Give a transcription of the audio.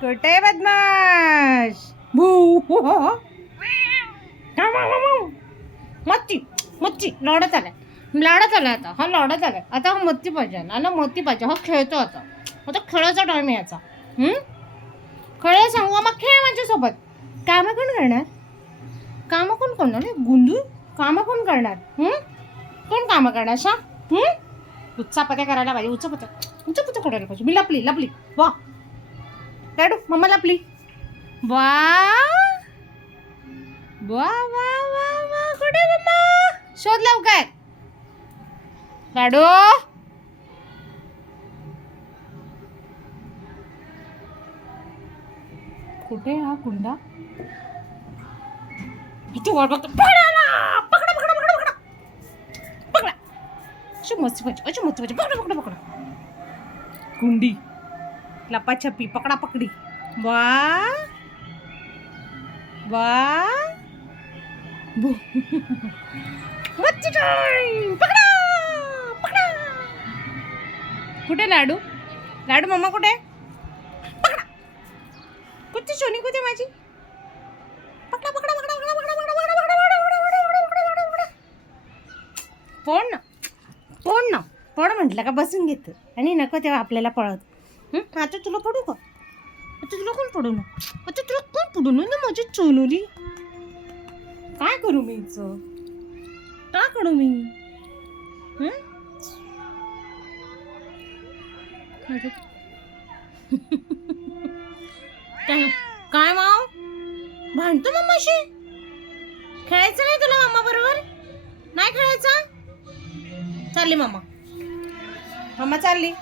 कुठे बदमाश भू मच्छी मच्छी लढत आलाय आता हा लढत आलाय आता हा मोती पाहिजे ना मोती पाहिजे हा खेळतो आता आता खेळायचा टाइम आहे याचा खेळ सांगू मग खेळ माझ्यासोबत कामं कोण करणार गुंडू कामं कोण करणार कोण कामं करणार सांग उच्चापत्या करायला पाहिजे उच्चापत्या करायला पाहिजे मी लपली वा लाडू मम्मा लपली वा वा वा वा वा कुठे मम्मा शोध लवकर लाडू कुठे हा कुंडा इथे वर बघतो पकडा अशी मस्ती पाहिजे पकडा कुंडी लपाछपी पकडा पकडी वा वा मच्छी टाइम पकडा कुठे लाडू मम्मा कुठे पकडा कुठची सोनी कुठे माझी पकडा पड म्हटलं का बसून घेत आणि नको तेव्हा आपल्याला पळत आता तुला पडू का आता तुला कोण पडू ना माझी चोनुली काय करू मी काय माव भांडतो मम्माशी खेळायचं नाही तुला मम्मा बरोबर नाही खेळायचं चालली मम्मा चालली